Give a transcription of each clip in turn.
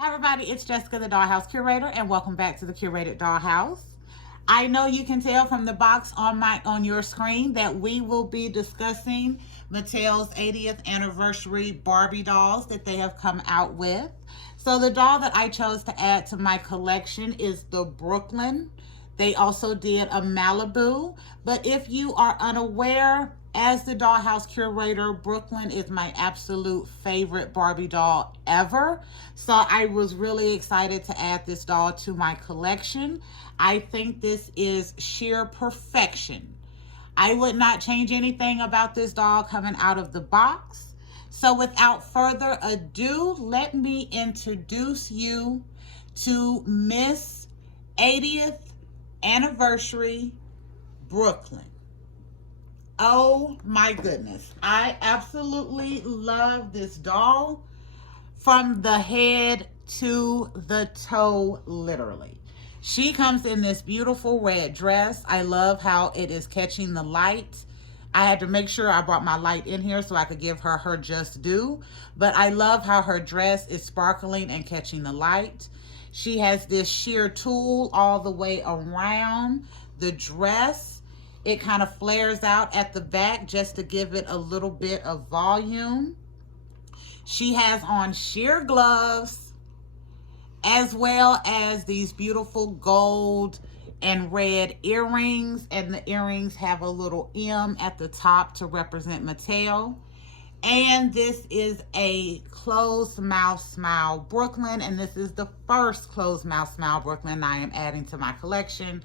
Hi everybody, it's Jessica, the Dollhouse Curator, and welcome back to the Curated Dollhouse. I know you can tell from the box on your screen that we will be discussing Mattel's 80th anniversary Barbie dolls that they have come out with. So the doll that I chose to add to my collection is the Brooklyn. They also did a Malibu, but if you are unaware, as the Dollhouse Curator, Brooklyn is my absolute favorite Barbie doll ever. So I was really excited to add this doll to my collection. I think this is sheer perfection. I would not change anything about this doll coming out of the box. So without further ado, let me introduce you to Miss 80th Anniversary Brooklyn. Oh my goodness. I absolutely love this doll from the head to the toe, literally. She comes in this beautiful red dress. I love how it is catching the light. I had to make sure I brought my light in here so I could give her her just due. But I love how her dress is sparkling and catching the light. She has this sheer tulle all the way around the dress. It kind of flares out at the back just to give it a little bit of volume. She has on sheer gloves as well as these beautiful gold and red earrings. And the earrings have a little M at the top to represent Mattel. And this is a closed mouth smile Brooklyn. And this is the first closed mouth smile Brooklyn I am adding to my collection.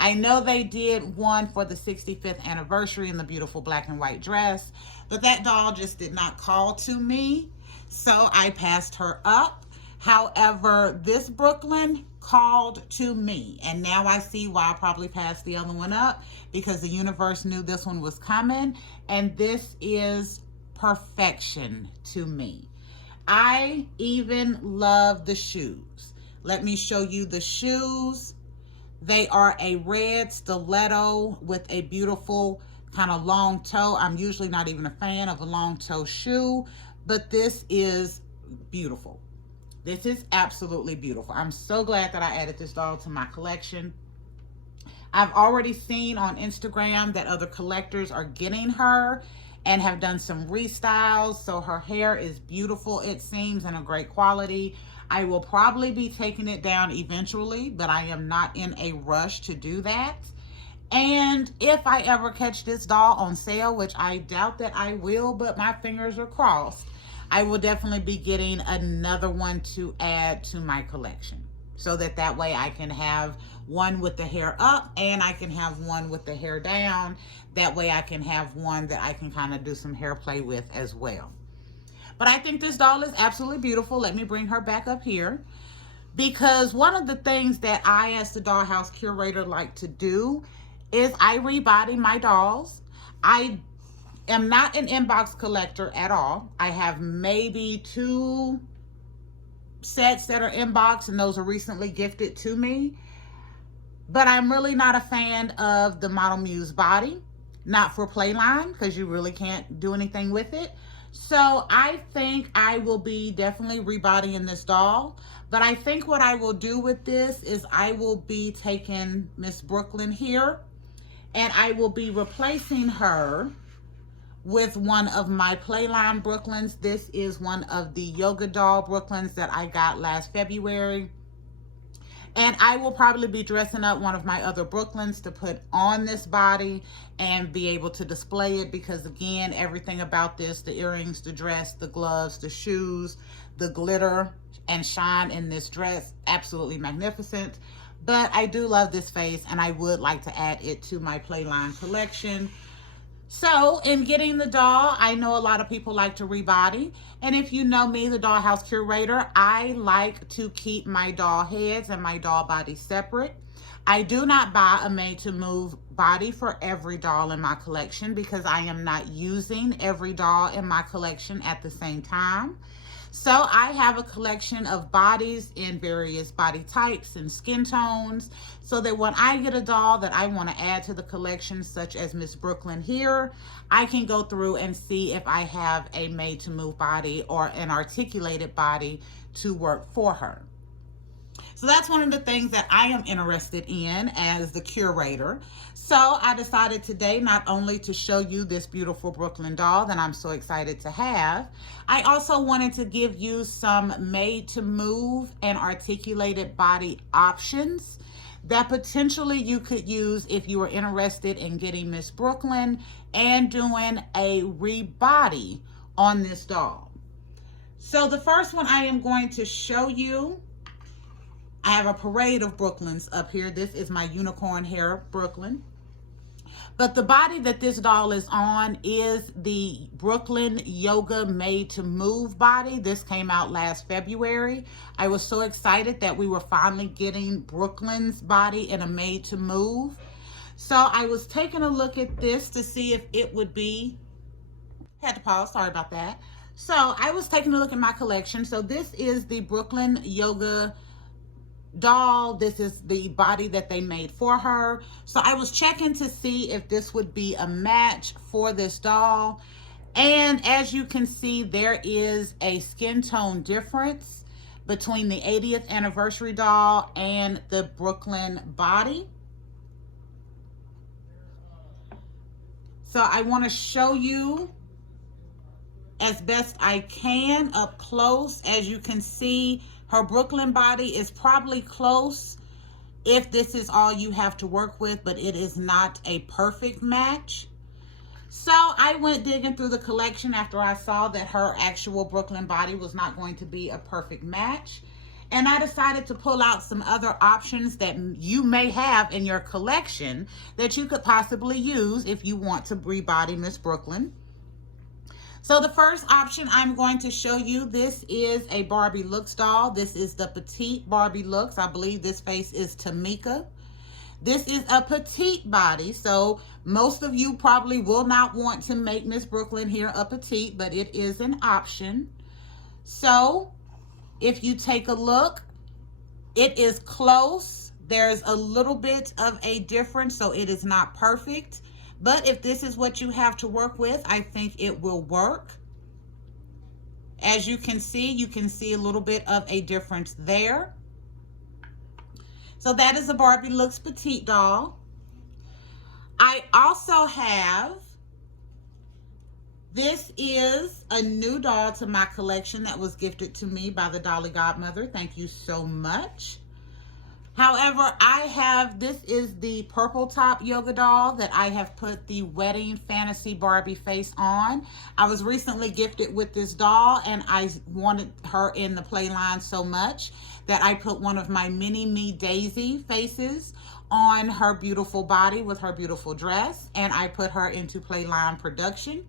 I know they did one for the 65th anniversary in the beautiful black and white dress, but that doll just did not call to me, so I passed her up. However, this Brooklyn called to me, and now I see why I probably passed the other one up, because the universe knew this one was coming, and this is perfection to me. I even love the shoes. Let me show you the shoes. They are a red stiletto with a beautiful kind of long toe. I'm usually not even a fan of a long toe shoe, but this is beautiful. This is absolutely beautiful. I'm so glad that I added this doll to my collection. I've already seen on Instagram that other collectors are getting her and have done some restyles. So her hair is beautiful, it seems, and a great quality. I will probably be taking it down eventually, but I am not in a rush to do that. And if I ever catch this doll on sale, which I doubt that I will, but my fingers are crossed, I will definitely be getting another one to add to my collection, so that way I can have one with the hair up and I can have one with the hair down. That way I can have one that I can kind of do some hair play with as well. But I think this doll is absolutely beautiful. Let me bring her back up here, because one of the things that I, as the Dollhouse Curator, like to do is I rebody my dolls. I am not an inbox collector at all. I have maybe 2 sets that are inbox, and those are recently gifted to me. But I'm really not a fan of the Model Muse body, not for Playline, because you really can't do anything with it. So I think I will be definitely rebodying this doll. But I think what I will do with this is I will be taking Miss Brooklyn here, and I will be replacing her with one of my Playline Brooklyns. This is one of the Yoga Doll Brooklyns that I got last February. And I will probably be dressing up one of my other Brooklyns to put on this body and be able to display it, because again, everything about this, the earrings, the dress, the gloves, the shoes, the glitter and shine in this dress, absolutely magnificent. But I do love this face, and I would like to add it to my Playline collection. So in getting the doll, I know a lot of people like to rebody. And if you know me, the Dollhouse Curator, I like to keep my doll heads and my doll bodies separate. I do not buy a made-to-move body for every doll in my collection, because I am not using every doll in my collection at the same time. So I have a collection of bodies in various body types and skin tones, so that when I get a doll that I want to add to the collection, such as Miss Brooklyn here, I can go through and see if I have a made to move body or an articulated body to work for her. So that's one of the things that I am interested in as the curator. So I decided today not only to show you this beautiful Brooklyn doll that I'm so excited to have, I also wanted to give you some made to move and articulated body options that potentially you could use if you were interested in getting Miss Brooklyn and doing a rebody on this doll. So the first one I am going to show you, I have a parade of Brooklyns up here. This is my unicorn hair Brooklyn. But the body that this doll is on is the Brooklyn Yoga Made to Move body. This came out last February. I was so excited that we were finally getting Brooklyn's body in a made to move. So I was taking a look at this to see if it would be, had to pause, sorry about that. So I was taking a look at my collection. So this is the Brooklyn Yoga doll. This is the body that they made for her. So I was checking to see if this would be a match for this doll. And as you can see, there is a skin tone difference between the 80th anniversary doll and the Brooklyn body. So I want to show you as best I can up close. As you can see, her Brooklyn body is probably close if this is all you have to work with, but it is not a perfect match. So I went digging through the collection after I saw that her actual Brooklyn body was not going to be a perfect match. And I decided to pull out some other options that you may have in your collection that you could possibly use if you want to rebody Miss Brooklyn. So the first option I'm going to show you, this is a Barbie Looks doll. This is the petite Barbie Looks. I believe this face is Tamika. This is a petite body, so most of you probably will not want to make Miss Brooklyn here a petite, but it is an option. So if you take a look, it is close. There's a little bit of a difference, so it is not perfect. But if this is what you have to work with, I think it will work. As you can see a little bit of a difference there. So that is a Barbie Looks Petite doll. I also have, this is a new doll to my collection that was gifted to me by the Dolly Godmother. Thank you so much. However, this is the purple top yoga doll that I have put the Wedding Fantasy Barbie face on. I was recently gifted with this doll and I wanted her in the play line so much that I put one of my Mini Me Daisy faces on her beautiful body with her beautiful dress, and I put her into Playline production.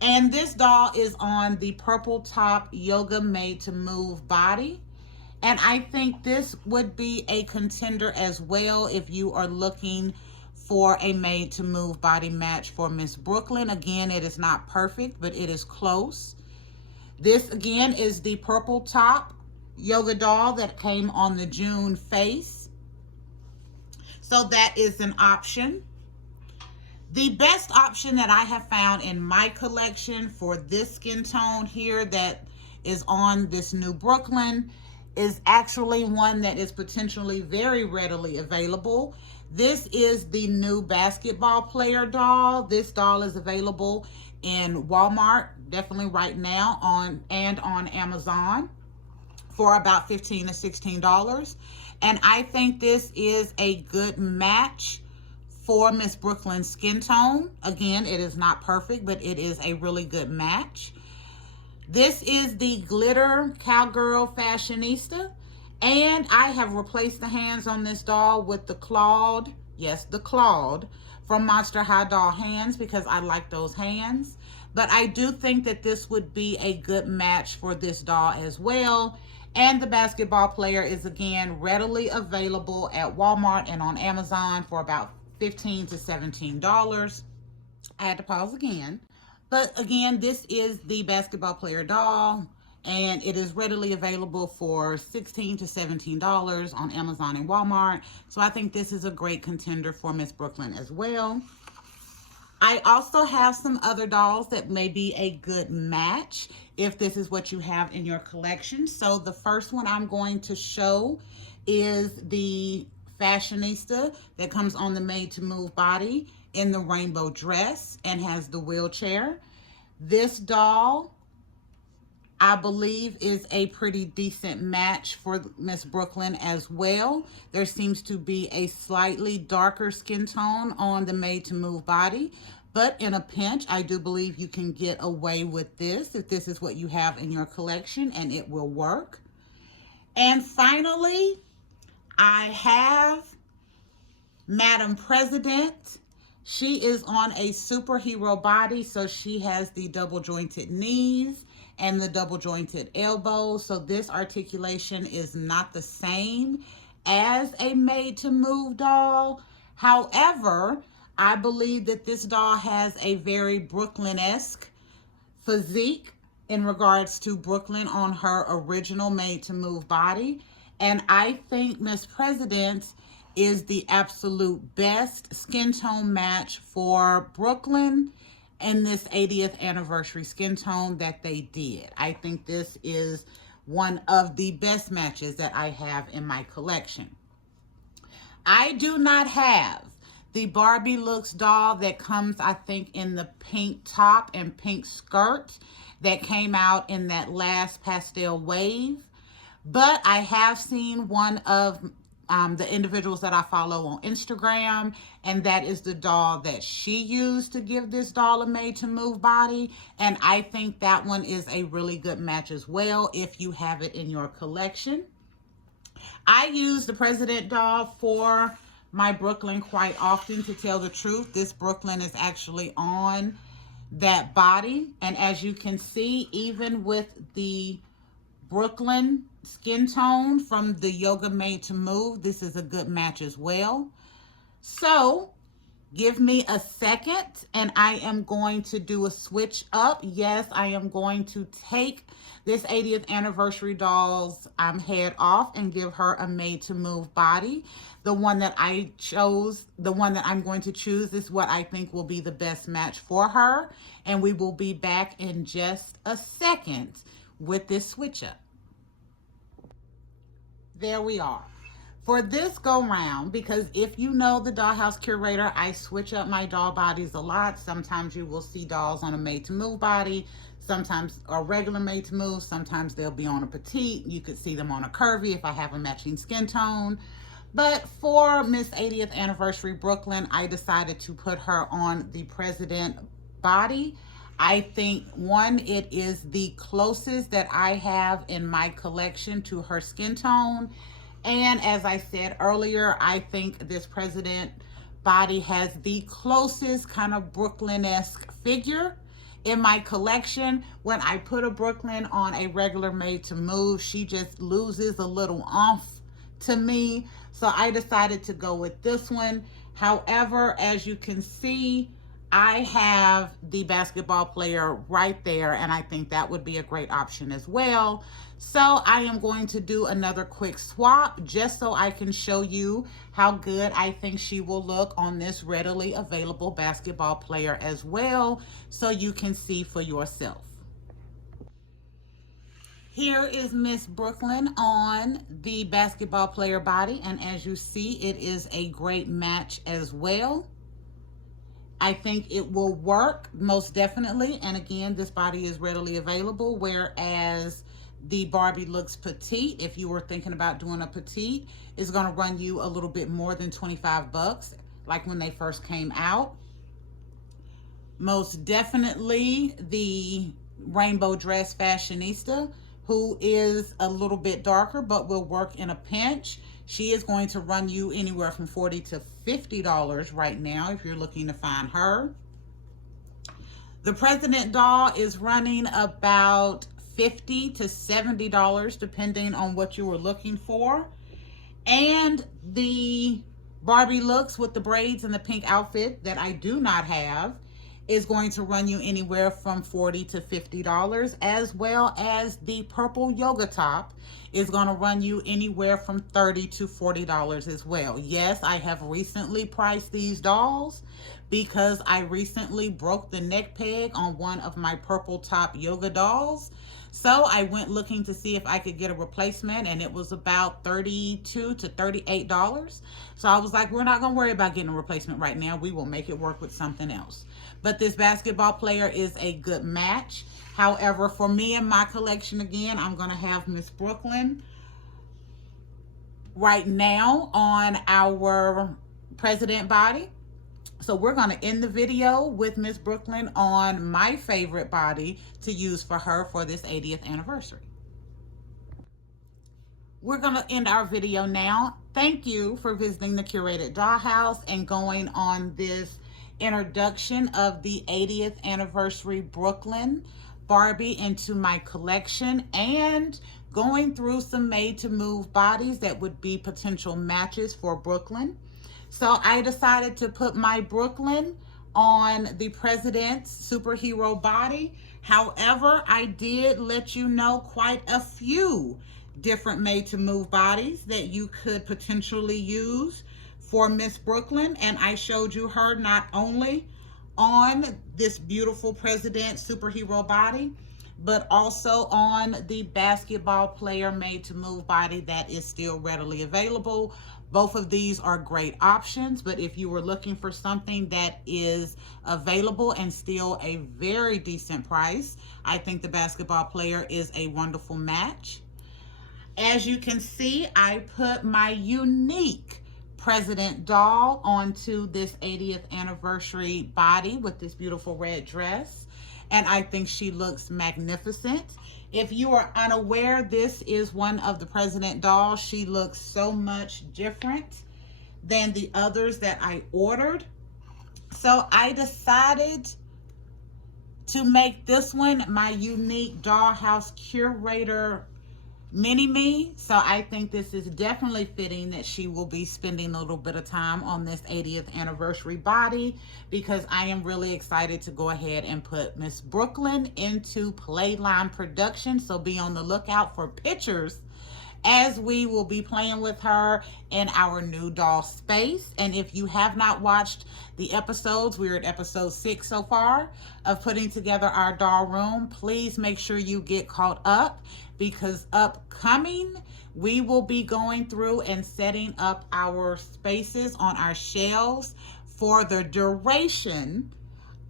And this doll is on the purple top Yoga Made to Move body. And I think this would be a contender as well if you are looking for a made to move body match for Miss Brooklyn. Again, it is not perfect, but it is close. This again is the purple top yoga doll that came on the June face. So that is an option. The best option that I have found in my collection for this skin tone here that is on this new Brooklyn is actually one that is potentially very readily available. This is the new basketball player doll. This doll is available in Walmart, definitely right now, on Amazon for about $15 to $16. And I think this is a good match for Miss Brooklyn's skin tone. Again, it is not perfect, but it is a really good match. This is the Glitter Cowgirl Fashionista, and I have replaced the hands on this doll with the clawed, yes, the clawed from Monster High Doll hands because I like those hands. But I do think that this would be a good match for this doll as well. And the basketball player is again readily available at Walmart and on Amazon for about $15 to $17. I had to pause again. But again, this is the basketball player doll. and it is readily available for $16 to $17 on Amazon and Walmart. So I think this is a great contender for Miss Brooklyn as well. I also have some other dolls that may be a good match if this is what you have in your collection. So the first one I'm going to show is the fashionista that comes on the Made to Move body in the rainbow dress and has the wheelchair. This doll, I believe, is a pretty decent match for Miss Brooklyn as well. There seems to be a slightly darker skin tone on the Made to Move body, but in a pinch, I do believe you can get away with this if this is what you have in your collection, and it will work. And finally, I have Madam President. She is on a superhero body, so she has the double jointed knees and the double jointed elbows. So this articulation is not the same as a Made to Move doll. However, I believe that this doll has a very Brooklyn-esque physique in regards to Brooklyn on her original Made to Move body. And I think Miss President is the absolute best skin tone match for Brooklyn in this 80th anniversary skin tone that they did. I think this is one of the best matches that I have in my collection. I do not have the Barbie Looks doll that comes, I think, in the pink top and pink skirt that came out in that last pastel wave. But I have seen one of the individuals that I follow on Instagram, and that is the doll that she used to give this doll a Made to Move body. And I think that one is a really good match as well if you have it in your collection. I use the President doll for my Brooklyn quite often, to tell the truth. This Brooklyn is actually on that body, and as you can see, even with the Brooklyn skin tone from the Yoga Made to Move, this is a good match as well. So give me a second and I am going to do a switch up. Yes, I am going to take this 80th anniversary doll's head off and give her a Made to Move body. The one that I chose, the one that I'm going to choose, is what I think will be the best match for her. And we will be back in just a second with this switch up. There we are. For this go round, because if you know the Dollhouse Curator, I switch up my doll bodies a lot. Sometimes you will see dolls on a Made to Move body, sometimes a regular Made to Move, sometimes they'll be on a petite. You could see them on a curvy if I have a matching skin tone. But for Miss 80th Anniversary Brooklyn, I decided to put her on the President body. I think, one, it is the closest that I have in my collection to her skin tone. And as I said earlier, I think this President body has the closest kind of Brooklyn-esque figure in my collection. When I put a Brooklyn on a regular Made to Move, she just loses a little oomph to me. So I decided to go with this one. However, as you can see, I have the basketball player right there, and I think that would be a great option as well. So I am going to do another quick swap just so I can show you how good I think she will look on this readily available basketball player as well, so you can see for yourself. Here is Miss Brooklyn on the basketball player body, and as you see, it is a great match as well. I think it will work most definitely, and again, this body is readily available, whereas the Barbie Looks Petite, if you were thinking about doing a petite, is going to run you a little bit more than 25 bucks, like when they first came out. Most definitely the rainbow dress fashionista, who is a little bit darker but will work in a pinch. She is going to run you anywhere from $40 to $50 right now if you're looking to find her. The President doll is running about $50 to $70 depending on what you were looking for. And the Barbie Looks with the braids and the pink outfit that I do not have is going to run you anywhere from $40 to $50, as well as the purple yoga top is going to run you anywhere from $30 to $40 as well. Yes, I have recently priced these dolls because I recently broke the neck peg on one of my purple top yoga dolls. So I went looking to see if I could get a replacement, and it was about $32 to $38. So I was like, we're not going to worry about getting a replacement right now. We will make it work with something else. But this basketball player is a good match. However, for me and my collection, again, I'm going to have Miss Brooklyn right now on our president body. So we're going to end the video with Miss Brooklyn on my favorite body to use for her for this 80th anniversary. We're going to end our video now. Thank you for visiting the Curated Dollhouse and going on this introduction of the 80th anniversary Brooklyn Barbie into my collection, and going through some made-to-move bodies that would be potential matches for Brooklyn. So I decided to put my Brooklyn on the President's superhero body. However, I did let you know quite a few different made-to-move bodies that you could potentially use for Miss Brooklyn, and I showed you her not only on this beautiful President superhero body, but also on the basketball player made-to-move body that is still readily available. Both of these are great options, but if you were looking for something that is available and still a very decent price, I think the basketball player is a wonderful match. As you can see, I put my unique President doll onto this 80th anniversary body with this beautiful red dress, and I think she looks magnificent. If you are unaware, this is one of the President dolls. She looks so much different than the others that I ordered. So I decided to make this one my unique Dollhouse Curator mini-me. So I think this is definitely fitting that she will be spending a little bit of time on this 80th anniversary body, because I am really excited to go ahead and put Miss Brooklyn into Playline production. So be on the lookout for pictures as we will be playing with her in our new doll space. And if you have not watched the episodes, we're at episode 6 so far of putting together our doll room, please make sure you get caught up, because upcoming we will be going through and setting up our spaces on our shelves for the duration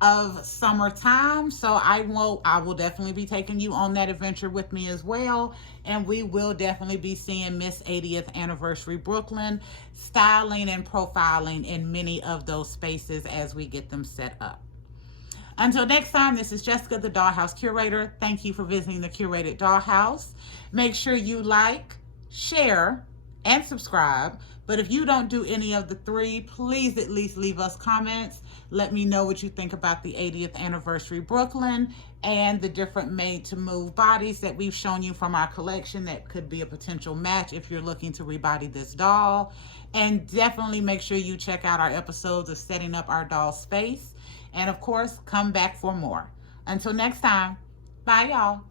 of summertime. So I will definitely be taking you on that adventure with me as well, and we will definitely be seeing Miss 80th anniversary Brooklyn styling and profiling in many of those spaces as we get them set up. Until next time, this is Jessica, the Dollhouse Curator. Thank you for visiting the Curated Dollhouse. Make sure you like, share, and subscribe. But if you don't do any of the three, please at least leave us comments. Let me know what you think about the 80th anniversary Brooklyn and the different made-to-move bodies that we've shown you from our collection that could be a potential match if you're looking to rebody this doll. And definitely make sure you check out our episodes of setting up our doll space. And of course, come back for more. Until next time, bye y'all.